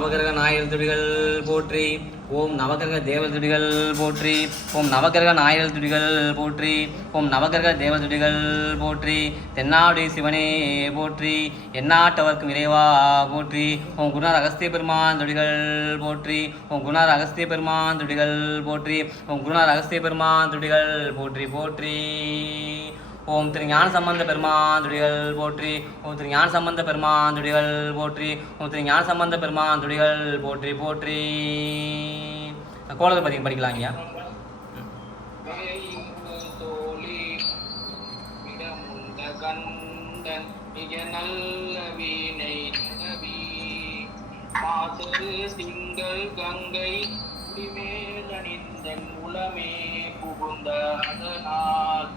நவகிரக நாயர் துடிகள் போற்றி. ஓம் நவகிரக தேவதுடிகள் போற்றி. ஓம் நவகிரக நாயர் துடிகள் போற்றி. ஓம் நவகிரக தேவதுடிகள் போற்றி. தென்னாடு சிவனே போற்றி. எந்நாட்டவர்க்கும் இறைவா போற்றி. ஓம் குருநாதர் அகஸ்திய பெருமான் துடிகள் போற்றி. ஓம் குருநாதர் அகஸ்திய பெருமான் துடிகள் போற்றி. ஓம் குருநாதர் அகஸ்திய பெருமான் துடிகள் போற்றி போற்றி. ஓம் திரு ஞான சம்பந்த பெருமான் துடிகள் போற்றி. ஓம் திரு ஞான சம்பந்த பெருமான் துடிகள் போற்றி. ஓம் திரு ஞான சம்பந்த பெருமான் துடிகள் போற்றி போற்றி. கோலத்தை பற்றி படிக்கலாம் ஐயா. திங்கள் கங்கை குடிமேலணிந்தன் உளமே புகுந்த அதனால்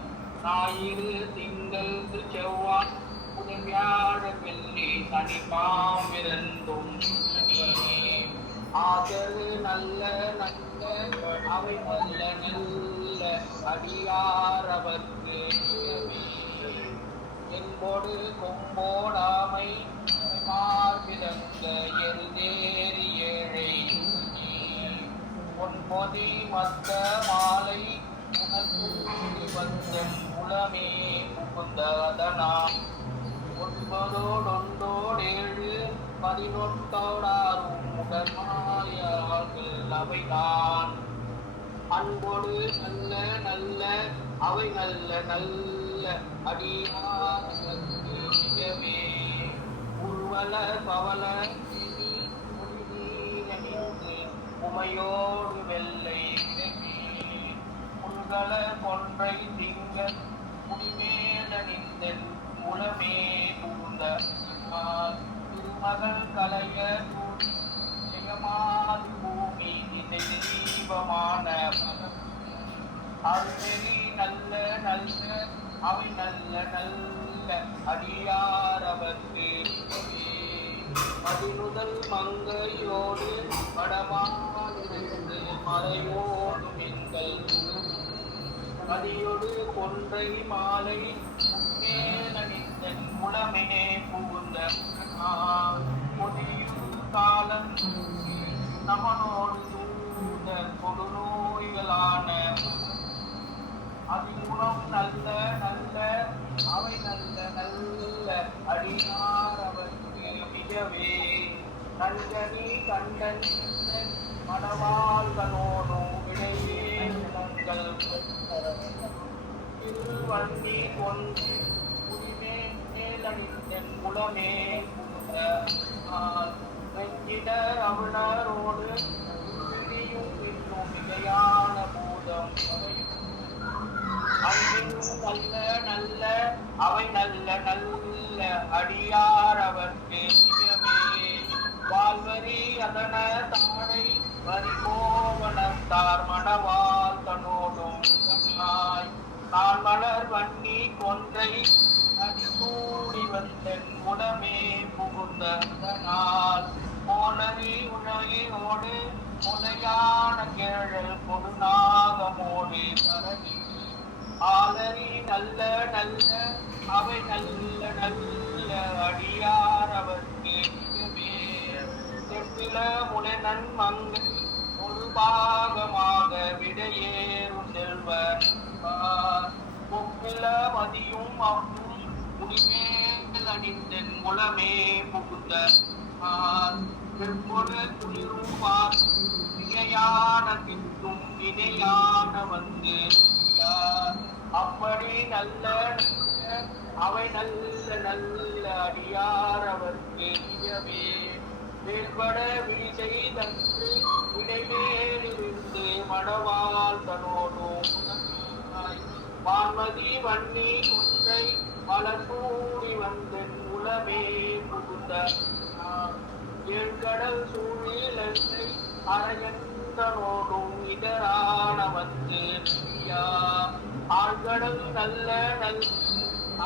ஞாயிறு திங்கள் செவ்வாய் புதன் வியாழ வெள்ளி சனி பாம்பிரந்தும் ஆதரு நல்ல நல்ல அவை நல்ல நல்ல அடியாரவர்க்கு என்போடு கொம்போடாமை பார்பிறந்த எருதேறி ஏழை பொன்பொதி மத்த மாலை வந்தன் உளமே புகுந்ததனாம் 9 11 உடன்மாயார்கள் அவைதான் அன்போடு நல்ல நல்ல அவை நல்ல நல்ல அடியாரவே உருவல பவல உமையோடு வெள்ளை உள்கள கொன்றை திங்கள் குடிமேலணிந்தன் உளமே புகுந்த திருமகள் கலைய ஜெயமாதி பூமி இசை தீபமான அருள்நெறி நல்ல நல்ல அவை நல்ல நல்ல அடியாரவர்க்கு மதிமுதல் மங்கையோடு வடமாலிருந்து மறையோடு மின்கள் மதியோடு கொன்றை மாலை மேலணிந்தன் உளமே புகுந்த பொதியுறு காலன் நமனோடு சூழ்ந்த கொடுநோய்களான அதிகுணம் நல்ல நல்ல அவை நல்ல நல்ல அடியாரவர்க்கு மிகவே நன்கனி கண்டன் மணவாள்களோடும் விடையே குணங்கள் திருவண்ணி கொண்டு குடிமே மேலணிந்தன் உளமே புகுந்த வெஞ்சிட அவுணரோடு விழியும் இன்னும் மிகையான பூதம் அன்பினும் நல்ல நல்ல அவை நல்ல நல்ல அடியாரவர்க்கு மிகவே வாழ்வரி அதன தாழை வரிகோவனத்தார் மணவாள் தனோடும் நான் மலர் வன்னி கொன்றை அடிசூடி வந்தன் உடமே புகுந்த அதனால் போனரி உலகினோடு முனையான கேழல் கொடுநாகமோடு பரவி ஆலரி நல்ல நல்ல அவை நல்ல நல்ல அடியாரவர்க்கு செப்பில முனன் மங்கை ஒரு பாகமாக விடையேறும் செல்வர் பொப்பில மதியும் அவ்வும் முடிமேல் அணிந்தன் உளமே புகுந்த வெற்பொரு குளிரும் மிகையான பின்னும் இணையான வந்து அப்படி நல்ல அவை நல்ல நல்ல அடியாரவர்க்கு மிகவே வேல்பட விழி செய்தன்று விடைவேலிருந்து மணவாள் தனோடும் வான்மதி வன்னி கொன்றை மலர் கூடி வந்தன் உளமே புகுந்த ஏழ்கடல் சூழில் என்னை அரையந்தனோடும் இதரான வந்து ஆழ்கடல் நல்ல நல்ல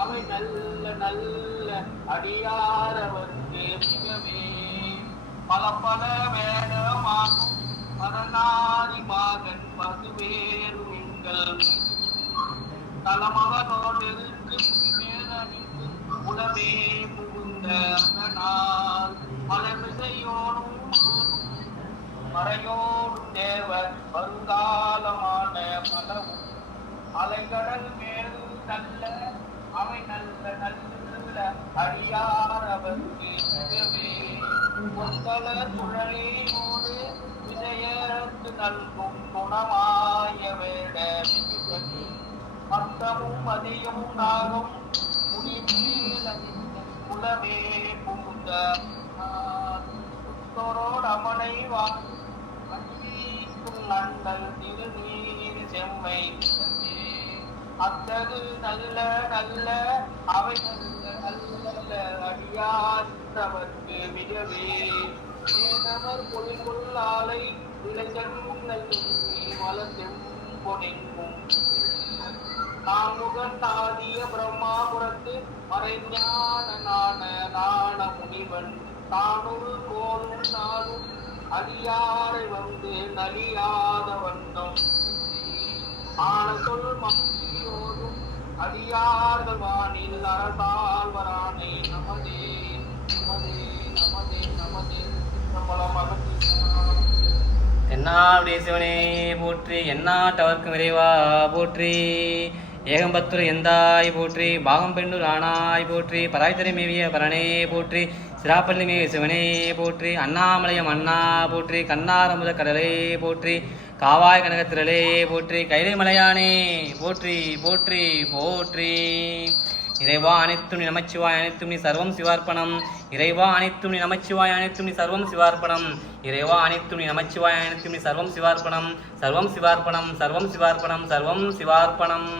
அவை நல்ல நல்ல அடியாரவர்க்கு மிகவே பல பல வேடமாகும் மரணாதி மகன் பசுவேறு நீங்கள் தலமகனோடு மேலணிந்து உலவே புகுந்த அதனால் மலமிசையோடும் மறையோடும் தேவர் வருங்காலமான பலவும் அலைகடல் மேல் நல்ல அவை நல்ல நல்ல அடியாரவர்க்கு பொந்தல சுழலியோடு விஜயத்து நல்கும் குணமாய வேட மத்தமும் மதியமும் நாகும் குலமே புகுந்த அமனை நன்னல் திருநீர் செம்மை அத்தகு நல்ல நல்ல அவை நல்ல அடியாற்றவர்க்கு மிகவே ஏனவர் பொழில்கொள்ளாலை இளைஞர்கள் வளர்த்தெம் பொனெங்கும் நாமுகன் நாதிய பிரம்மாபுரத்து மறைஞான நாண முனிவன் தானொரு கோலும் நானும் அடியாரை வந்து நலியாத வண்ணம் ஆன சொல் மகியோடும் அடியார்கள் வானில் அரசாழ்வரானை நமதே நமதே நமதே நமதே நம்மளம் அகற்றி தென்னாவுடைய சிவனே போற்றி எந்நாட்டவர்க்கும் இறைவா போற்றி ஏகம்பத்துரை எந்தாய் போற்றி பாகம் பெண்ணூர் ஆனாய் போற்றி பராய்த்துறை மேவிய பரணே போற்றி சிராப்பள்ளி மேவிய சிவனே போற்றி அண்ணாமலையம் அண்ணா போற்றி கண்ணாரமுத கடலே போற்றி காவாய் கனகத்திரளே போற்றி கைலை மலையானே போற்றி போற்றி போற்றி இறைவா அனைத்தும் நீ நமச்சிவாய் அனைத்தும் நீ சர்வம் சிவார்ப்பணம் இறைவா அனைத்தும் நீ நமச்சிவாய் அனைத்தும் நீ சர்வம் சிவார்ப்பணம் இறைவா அனைத்தும் நீ நமச்சிவாய் அனைத்தும் நீ சர்வம் சிவார்ப்பணம் சர்வம் சிவார்ப்பணம் சர்வம் சிவார்ப்பணம் சர்வம் சிவார்ப்பணம்